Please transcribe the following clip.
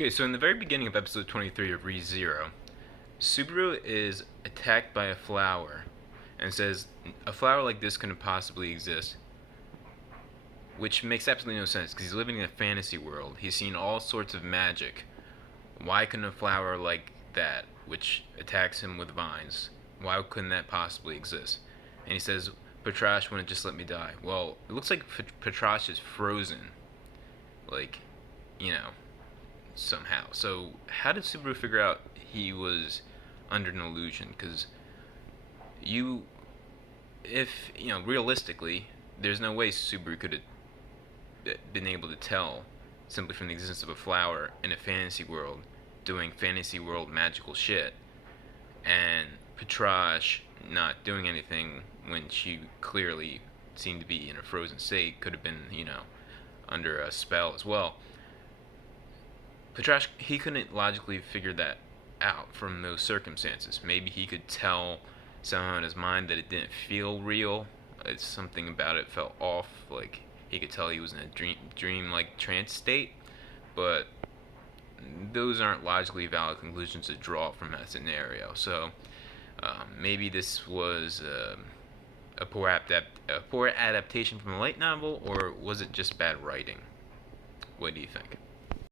Okay, so in the very beginning of episode 23 of ReZero, Subaru is attacked by a flower and says a flower like this couldn't possibly exist, which makes absolutely no sense because he's living in a fantasy world. He's seen all sorts of magic. Why couldn't a flower like that, which attacks him with vines, why couldn't that possibly exist? And he says, Patrash wouldn't just let me die. Well, it looks like Patrash is frozen. Like, you know, somehow. So how did Subaru figure out he was under an illusion? Because you, if realistically, there's no way Subaru could have been able to tell simply from the existence of a flower in a fantasy world doing fantasy world magical shit, and Patrash not doing anything when she clearly seemed to be in a frozen state could have been, under a spell as well. Patrash, he couldn't logically figure that out from those circumstances. Maybe he could tell somehow in his mind that it didn't feel real. It's something about it felt off. Like he could tell he was in a dream-like trance state. But those aren't logically valid conclusions to draw from that scenario. So maybe this was a poor adaptation from a light novel, or was it just bad writing? What do you think?